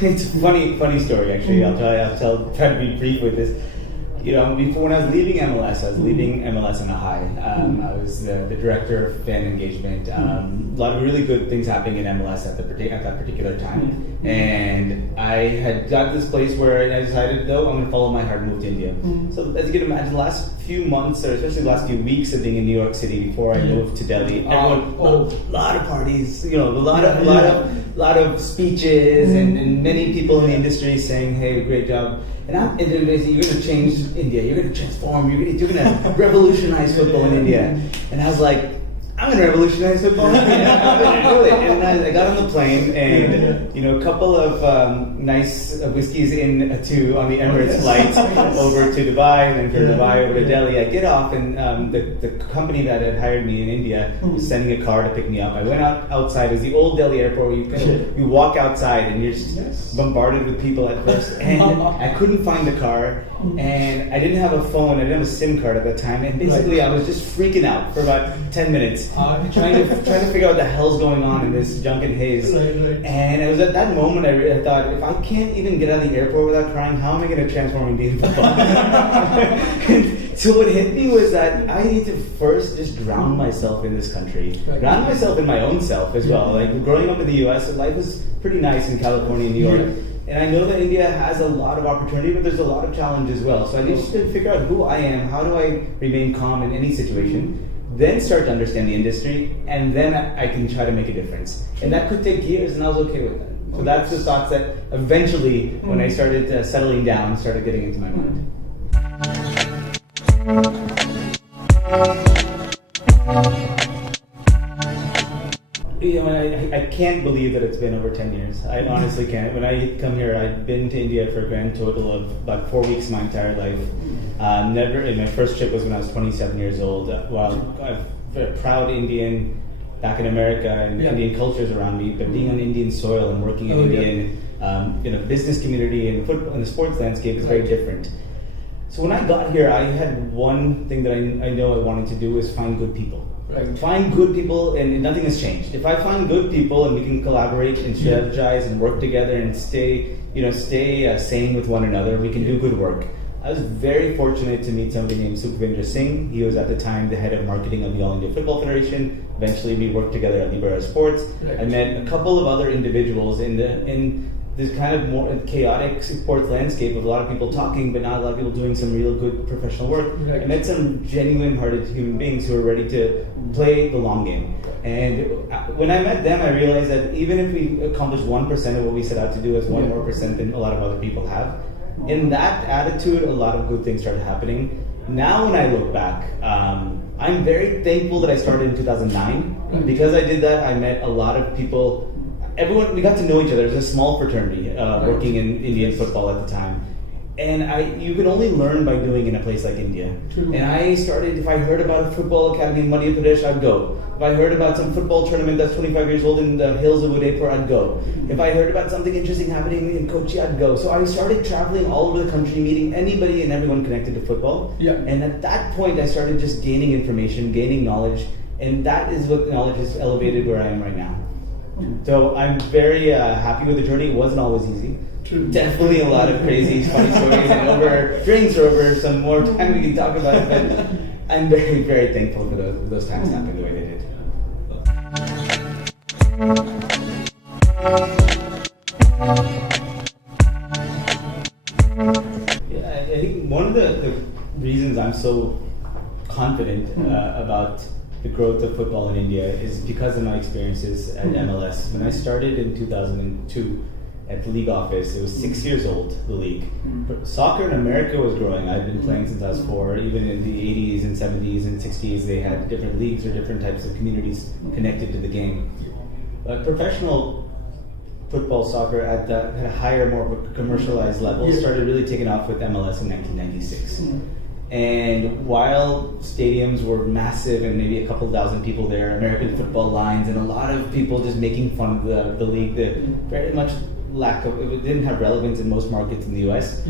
It's a funny story actually. Try to be brief with this. Before when I was leaving MLS, I was leaving MLS on a high. I was the director of fan engagement. A lot of really good things happening in MLS at that particular time. And I had got this place where I decided, though, I'm going to follow my heart and move to India. So as you can imagine, the last few months, or especially the last few weeks of being in New York City before I moved to Delhi, a lot of parties, a lot of speeches, and many people in the industry saying, "Hey, great job." And basically, you're going to change India. You're going to transform. You're going to revolutionize football in India. And I was like, I'm going to revolutionize football in India. I'm going to do it. And I got on the plane, and a couple of nice whiskeys on the Emirates flight over to Dubai, and then from Dubai over to Delhi. I get off, and the company that had hired me in India was sending a car to pick me up. I went outside. It was the old Delhi airport where you walk outside and you're just bombarded with people at first. And I couldn't find the car, and I didn't have a phone. I didn't have a SIM card at the time, and basically I was just freaking out for about 10 minutes. Trying to figure out what the hell's going on in this Junkin haze. And it was at that moment I thought, if I can't even get out of the airport without crying, how am I going to transform Indian football? So what hit me was that I need to first just drown myself in this country, drown myself in my own self as well. Like growing up in the US, life was pretty nice in California and New York. And I know that India has a lot of opportunity, but there's a lot of challenge as well. So I need to figure out who I am, how do I remain calm in any situation, then start to understand the industry, and then I can try to make a difference. And that could take years, and I was okay with that. So that's the thoughts that eventually, when I started settling down, started getting into my mind. I can't believe that it's been over 10 years. I honestly can't. When I come here, I've been to India for a grand total of about 4 weeks my entire life. My first trip was when I was 27 years old. While I'm a proud Indian back in America, and Indian cultures around me, but being on Indian soil and working in Indian business community and the sports landscape is very different. So when I got here, I had one thing that I know I wanted to do is find good people. Find good people, and nothing has changed. If I find good people and we can collaborate and strategize and work together and stay sane with one another, we can do good work. I was very fortunate to meet somebody named Sukhvinder Singh. He was at the time the head of marketing of the All India Football Federation. Eventually, we worked together at Libera Sports. I met a couple of other individuals in this kind of more chaotic sports landscape of a lot of people talking, but not a lot of people doing some real good professional work. I met some genuine-hearted human beings who are ready to play the long game. And when I met them, I realized that even if we accomplish 1% of what we set out to do, as 1% more than a lot of other people have, in that attitude, a lot of good things started happening. Now when I look back, I'm very thankful that I started in 2009. Because I did that, I met a lot of people. We got to know each other. It was a small fraternity working in Indian football at the time. And you can only learn by doing in a place like India. True. And I started, if I heard about a football academy in Madhya Pradesh, I'd go. If I heard about some football tournament that's 25 years old in the hills of Udaipur, I'd go. If I heard about something interesting happening in Kochi, I'd go. So I started traveling all over the country, meeting anybody and everyone connected to football. And at that point, I started just gaining information, gaining knowledge. And that is what knowledge has elevated where I am right now. So I'm very happy with the journey. It wasn't always easy. True. Definitely a lot of crazy, funny stories, and over drinks or over some more time we can talk about it. But I'm very, very thankful for those times happening the way they did. Yeah, I think one of the reasons I'm so confident about the growth of football in India is because of my experiences at MLS. When I started in 2002 at the league office, it was 6 years old, the league. But soccer in America was growing. I'd been playing since I was 4. Even in the 80s and 70s and 60s, they had different leagues or different types of communities connected to the game. But professional football soccer at a higher, more commercialized level started really taking off with MLS in 1996. And while stadiums were massive and maybe a couple thousand people there, American football lines, and a lot of people just making fun of the league, very much it didn't have relevance in most markets in the US.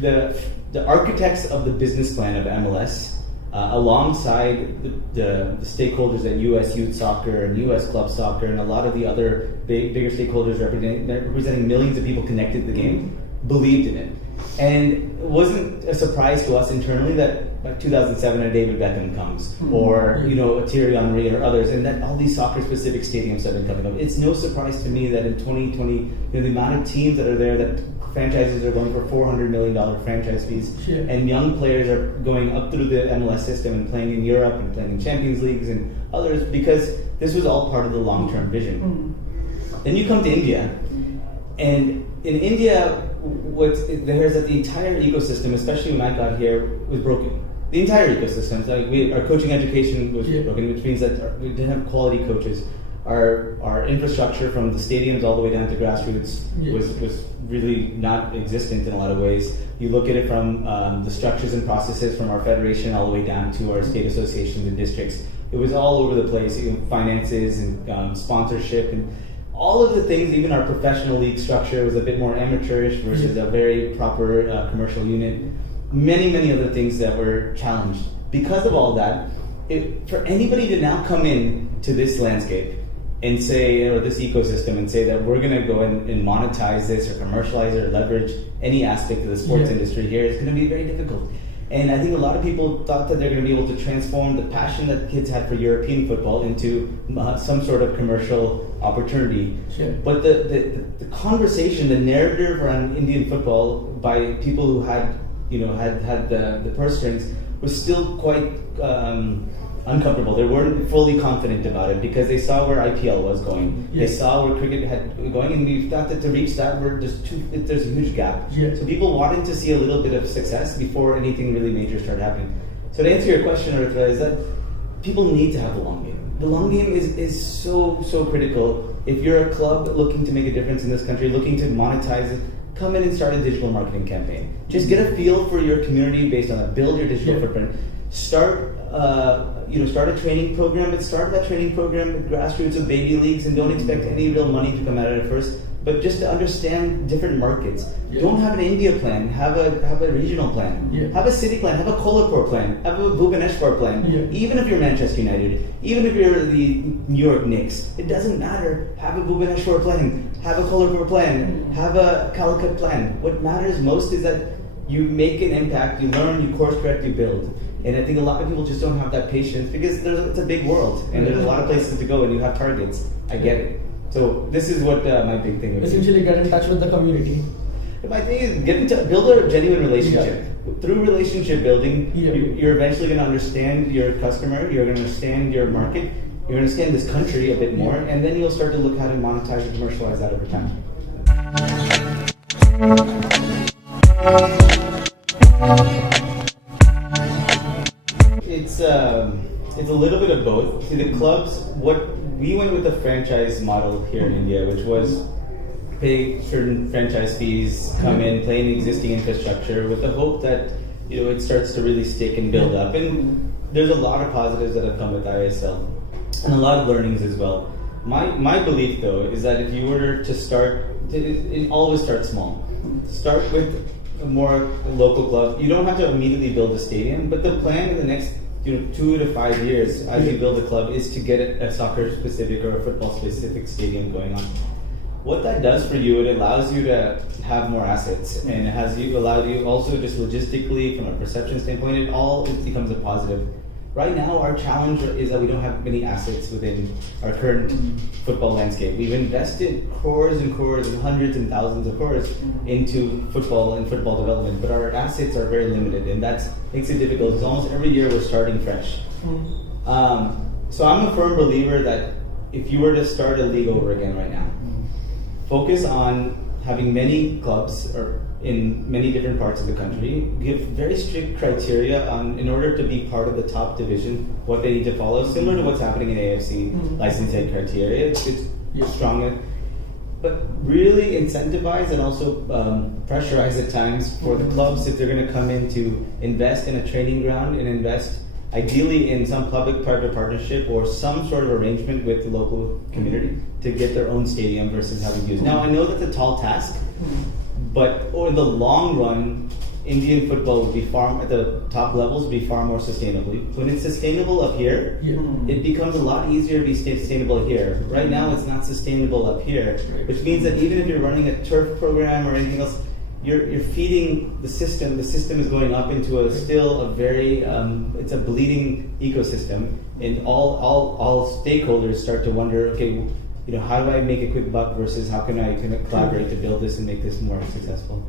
The architects of the business plan of MLS alongside the stakeholders at U.S. youth soccer and U.S. club soccer and a lot of the other bigger stakeholders representing millions of people connected to the game, believed in it. And it wasn't a surprise to us internally that by 2007 a David Beckham comes, or a Thierry Henry or others, and that all these soccer-specific stadiums started coming up. It's no surprise to me that in 2020, the amount of teams that are there, that franchises are going for $400 million franchise fees, and young players are going up through the MLS system and playing in Europe and playing in Champions Leagues and others, because this was all part of the long-term vision. Then you come to India, and in India, there's that the entire ecosystem, especially when I got here, was broken. The entire ecosystem. Our coaching education was broken, which means that we didn't have quality coaches. Our infrastructure from the stadiums all the way down to grassroots was really not existent in a lot of ways. You look at it from the structures and processes from our federation all the way down to our state associations and districts. It was all over the place, finances and sponsorship and all of the things. Even our professional league structure was a bit more amateurish versus a very proper commercial unit. Many other things that were challenged. Because of all that, for anybody to now come in to this landscape and say, or this ecosystem, and say that we're going to go and monetize this or commercialize it or leverage any aspect of the sports industry here is going to be very difficult. And I think a lot of people thought that they're going to be able to transform the passion that kids had for European football into some sort of commercial opportunity. But the conversation, the narrative around Indian football by people who had the purse strings was still quite uncomfortable. They weren't fully confident about it because they saw where IPL was going. They saw where cricket had going, and we thought that to reach that, there's a huge gap. So people wanted to see a little bit of success before anything really major started happening. So to answer your question, Aritra, is that people need to have the long game. The long game is so critical. If you're a club looking to make a difference in this country, looking to monetize it, come in and start a digital marketing campaign. Just get a feel for your community based on that. Build your digital footprint. Start a training program, but start that training program with grassroots and baby leagues, and don't expect any real money to come out of it at first. But just to understand different markets. Don't have an India plan. Have a regional plan. Have a city plan. Have a Kolhapur plan. Have a Bhubaneswar plan. Even if you're Manchester United, even if you're the New York Knicks, it doesn't matter. Have a Bhubaneswar plan. Have a Kolhapur plan. Have a Calicut plan. What matters most is that you make an impact. You learn. You course correct. You build. And I think a lot of people just don't have that patience because it's a big world and there's a lot of places to go and you have targets. I get it. So this is what my big thing is. Essentially get in touch with the community. My thing is build a genuine relationship. Through relationship building, you're eventually going to understand your customer, you're going to understand your market, you're going to understand this country a bit more, and then you'll start to look how to monetize and commercialize that over time. It's a little bit of both. See, the clubs, we went with the franchise model here in India, which was pay certain franchise fees, come in, play in the existing infrastructure with the hope that it starts to really stick and build up. And there's a lot of positives that have come with ISL and a lot of learnings as well. My belief though is that if you were to start, it always starts small. Start with a more local club. You don't have to immediately build a stadium, but the plan in the next 2 to 5 years as you build a club is to get a soccer specific or a football specific stadium going on. What that does for you, it allows you to have more assets, and it allows you also just logistically from a perception standpoint, it becomes a positive. Right now, our challenge is that we don't have many assets within our current football landscape. We've invested crores and crores and hundreds and thousands of crores into football and football development, but our assets are very limited, and that makes it difficult because almost every year we're starting fresh. So I'm a firm believer that if you were to start a league over again right now, focus on having many clubs or in many different parts of the country, give very strict criteria in order to be part of the top division, what they need to follow, similar to what's happening in AFC, licensing criteria. It's stronger, but really incentivize and also pressurize at times for the clubs if they're going to come in to invest in a training ground and invest ideally in some public-private partnership or some sort of arrangement with the local community to get their own stadium versus having to use. Now I know that's a tall task, but over the long run, Indian football would be far, at the top levels, would be far more sustainably. When it's sustainable up here, it becomes a lot easier to be sustainable here. Right now, it's not sustainable up here, which means that even if you're running a turf program or anything else, you're feeding the system. The system is going up into a still a very it's a bleeding ecosystem, and all stakeholders start to wonder, okay, you know, how do I make a quick buck versus how can I collaborate to build this and make this more successful?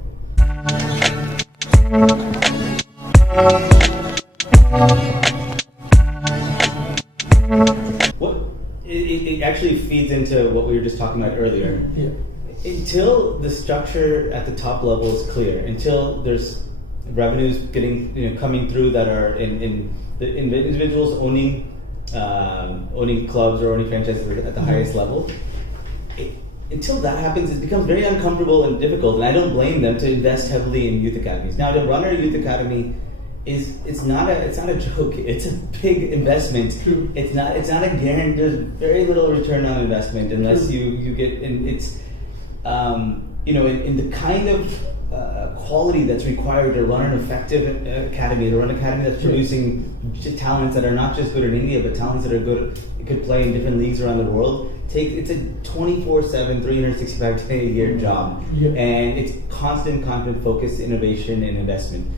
It actually feeds into what we were just talking about earlier. Yeah. Until the structure at the top level is clear, until there's revenues coming through that are in the individuals owning clubs or owning franchises at the highest level, until that happens, it becomes very uncomfortable and difficult. And I don't blame them to invest heavily in youth academies. Now, to run a youth academy it's not a joke. It's a big investment. True. It's not a guarantee. There's very little return on investment unless you get. And it's in the kind of quality that's required to run an effective academy, to run an academy that's producing talents that are not just good in India, but talents that are good, could play in different leagues around the world. It's a 24/7, 365-day-a-year job, and it's constant focus, innovation, and investment.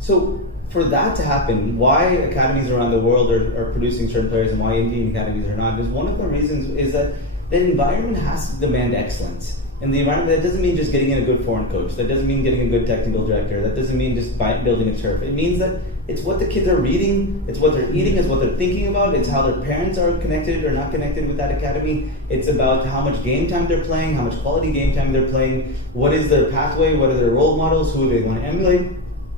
So for that to happen, why academies around the world are producing certain players and why Indian academies are not, is one of the reasons is that the environment has to demand excellence. And the environment, that doesn't mean just getting in a good foreign coach. That doesn't mean getting a good technical director. That doesn't mean just building a turf. It means that it's what the kids are reading, it's what they're eating, it's what they're thinking about, it's how their parents are connected or not connected with that academy. It's about how much game time they're playing, how much quality game time they're playing, what is their pathway, what are their role models, who do they want to emulate.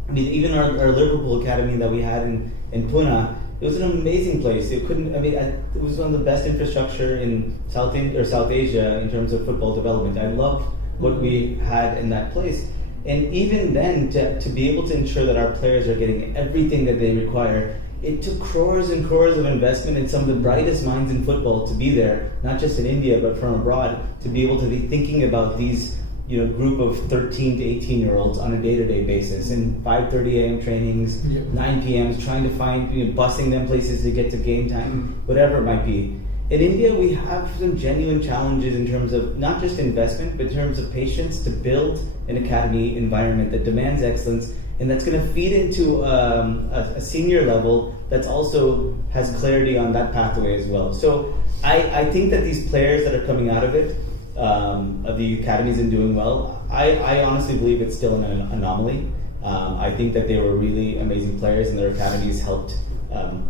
I mean, even our Liverpool academy that we had in Pune, it was an amazing place. It was one of the best infrastructure in South Asia in terms of football development. I loved what we had in that place. And even then, to be able to ensure that our players are getting everything that they require, it took crores and crores of investment in some of the brightest minds in football to be there, not just in India, but from abroad, to be able to be thinking about these group of 13 to 18-year-olds on a day-to-day basis, in 5:30 a.m. trainings, 9 p.m.s, trying to find, busing them places to get to game time, whatever it might be. In India, we have some genuine challenges in terms of not just investment, but in terms of patience to build an academy environment that demands excellence and that's going to feed into a senior level that's also has clarity on that pathway as well. So I think that these players that are coming out of it, of the academies and doing well, I honestly believe it's still an anomaly. I think that they were really amazing players, and their academies helped them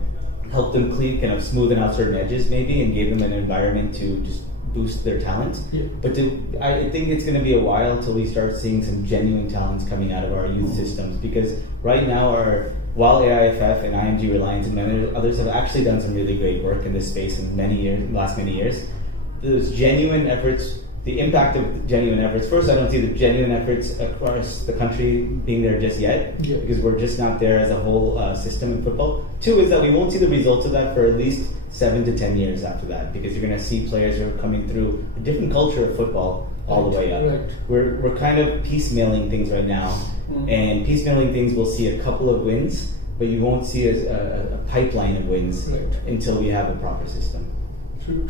kind of smoothen out certain edges maybe, and gave them an environment to just boost their talent. But I think it's going to be a while until we start seeing some genuine talents coming out of our youth systems, because right now while AIFF and IMG Reliance and many others have actually done some really great work in this space in the last many years, those genuine efforts, the impact of genuine efforts. First, I don't see the genuine efforts across the country being there just yet, because we're just not there as a whole system in football. Two is that we won't see the results of that for at least 7 to 10 years after that, because you're going to see players who are coming through a different culture of football all the way up. Right. We're kind of piecemealing things right now, and piecemealing things will see a couple of wins, but you won't see a pipeline of wins until we have a proper system. True.